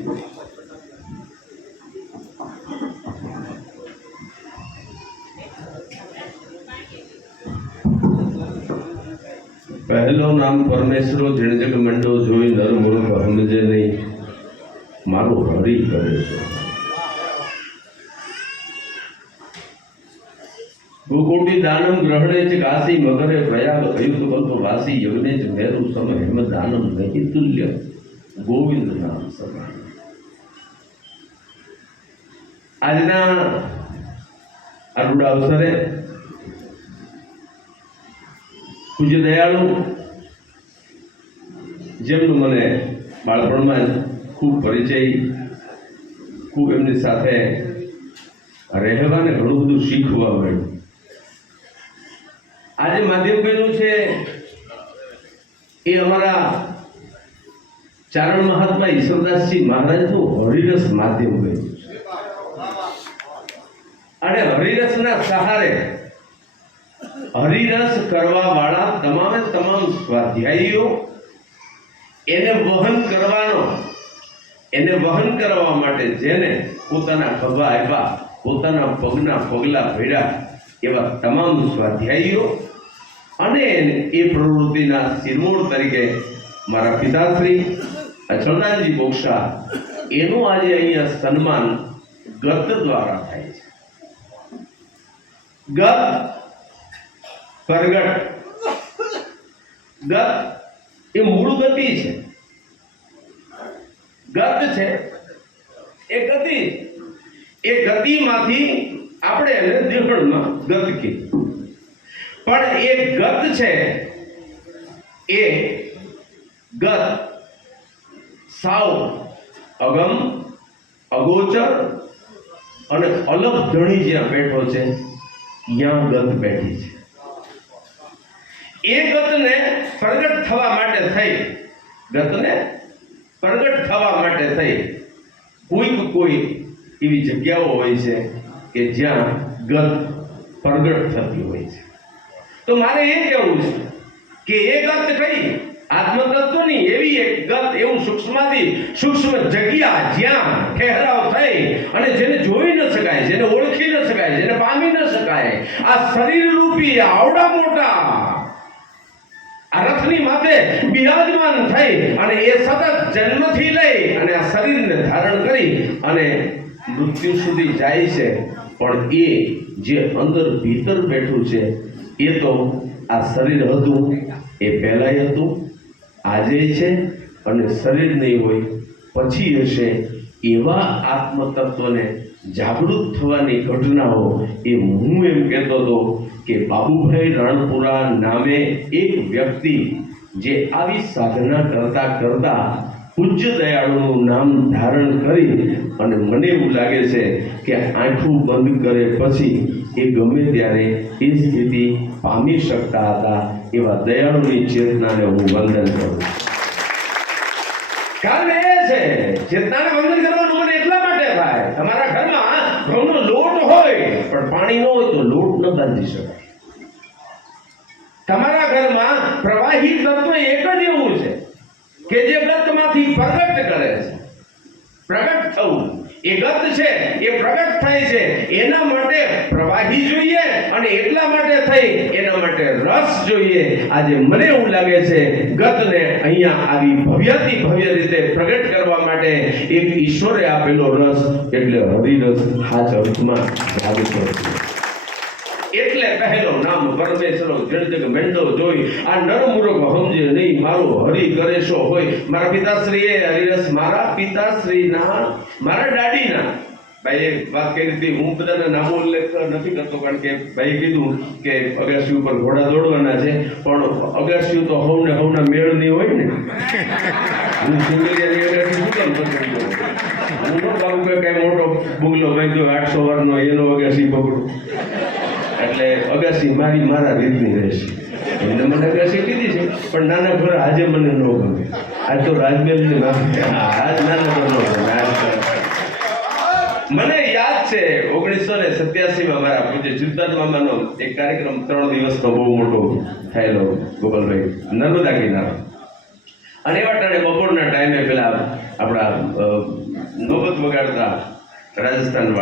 પહેલો નામ પરમેશ્વરો જણજગ મંડો જોઈ નર મૂર્ખ સમજે નહીં, મારું હરી કરે છે. ગોકોટી દાનમ ગ્રહણે ચ કાશી મગરે પ્રયાગ અયુત કલ્પ વાસી યજ્ઞે ચ મેરુ સમ હેમ દાનમ નહીં તુલ્ય ગોવિંદ નામ સમાન. આજના આ રૂડા અવસરે પૂજ્ય દયાળુ, જેમનો મને બાળપણમાં ખૂબ પરિચય, ખૂબ એમની સાથે રહેવાને ઘણું બધું શીખવા મળ્યું. આજે માધ્યમ બન્યું છે એ અમારા ચારણ મહાત્મા ઈશ્વરદાસજી મહારાજનું હરિરસ માધ્યમ બન્યું છે. અને હરિરસના સહારે હરિરસ કરવા વાળા તમામે તમામ સ્વાધ્યાયીઓ એને વહન કરવા માટે જેને પોતાના ખભા આપ્યા, પોતાના પગના પગલા ભેળ્યા, એવા તમામ સ્વાધ્યાયીઓ અને એ પ્રવૃત્તિના શિરમોર તરીકે મારા પિતાશ્રી અચલદાનજી બોક્ષા, એનું આજે અહીંયા સન્માન ગત દ્વારા થાય છે. ગત પ્રગટ, ગત એ મૂળ ગતિ છે. ગત છે એ ગતિ, એ ગતિમાંથી આપણે એને દ્વિગુણમાં ગત કીધું. પણ એ ગત છે એ ગત સાવ અગમ, અગોચર અને અલગ ધણી જ્યાં બેઠો છે ત્યાં ગત બેઠી છે. એ ગતને પ્રગટ થવા માટે થઈ, ગતને પ્રગટ થવા માટે થઈ કોઈ એવી જગ્યાઓ હોય છે કે જ્યાં ગત પ્રગટ થતી હોય છે. તો મારે એ કહેવું છે કે એ ગત કઈ આત્મતત્વની એવી એક ગત, એવું સૂક્ષ્માથી સૂક્ષ્મ જગ્યા જ્યાં ઠહેરાવ થઈ અને જેને જોઈ ન શકાય, જેને ઓળખી ન શકાય, જેને પામી ન શકાય, આ શરીર રૂપી આવડા મોટા આ રથની માથે બિરાજમાન થઈ અને એ સતત જન્મથી લઈ અને આ શરીરને ધારણ કરી અને મૃત્યુ સુધી જાય છે. પણ એ જે અંદર ભીતર બેઠું છે એ તો આ શરીર હતું એ પહેલાંય હતું, આજે છે અને શરીર નહીં હોય પછી હશે. એવા આત્મતત્વને જાગૃત થવાની ઘટનાઓ એ હું એમ કહેતો હતો કે બાબુભાઈ રાણપુરા નામે એક વ્યક્તિ જે આવી સાધના કરતા કરતા પૂજ્ય દયાળુનું નામ ધારણ કરી અને મને એવું લાગે છે કે આંખું બંધ કરે પછી એ ગમે ત્યારે એ સ્થિતિ પામી શકતા હતા. એવા દયાળુની ચેતનાને હું વંદન કરું. કારણ એ છે ચેતનાને વંદન કરવાનું મને એટલા માટે થાય, તમારા ઘરમાં ઘઉંનો લોટ હોય પણ પાણી ન હોય તો લોટ ન બાંધી શકાય. તમારા ઘરમાં પ્રવાહી તત્વ એક જ એવું છે કે જે ગતમાંથી પ્રગટ કરે છે. પ્રગટ થવું એ ગત છે, એ પ્રગટ થાય છે. એના માટે પ્રવાહી જોઈએ અને એટલા માટે થઈ એના માટે રસ જોઈએ. આજે મને એવું લાગે છે ગતને અહીંયા આવી ભવ્યથી ભવ્ય રીતે પ્રગટ કરવા માટે એક ઈશ્વરે આપેલો રસ એટલે હરિરસ હાચ અર્થમાં જાગતો છે. એટલે પહેલો નામ પરમેશ્વરો જળજગ મેંડો જોઈ આ નરમૂરખ સમજે નહીં, મારો હરિ કરેશો હોય. મારા પિતાશ્રીએ હરિરસ, મારા પિતાશ્રીના, મારા દાડીના ભાઈએ વાત કરી હતી. હું બધાના નામો ઉલ્લેખ નથી કરતો કારણ કે ભાઈએ કીધું કે અગાસી ઉપર ઘોડા દોડવાના છે, પણ અગાસી તો હવના મેળની હોય ને. હું સુંદરિયાની અગાસી શું કામ પકડી દઉં? હું તો બાબુ કઈ મોટો બુગલો વાંચ્યો 800 વારનો એનો અગાસી પકડું. એટલે અગાસી મારા રીતની રહેશે. એને મને અગાસી કીધી છે પણ નાના ઘર આજે મને ન ગમે. આજ તો રાજમહેલની આજ નાના ઘર ન ગમે. મને યાદ છે 1987માં મારા પૂજ્ય ચિંતન મામાનો એક કાર્યક્રમ 3 દિવસનો બહુ મોટો થયેલો ગોપાલભાઈ, નર્મદા કિનારો. અને એવા ટાણે બપોરના ટાઈમે પેલા આપણા નોબત વગાડતા રાજસ્થાન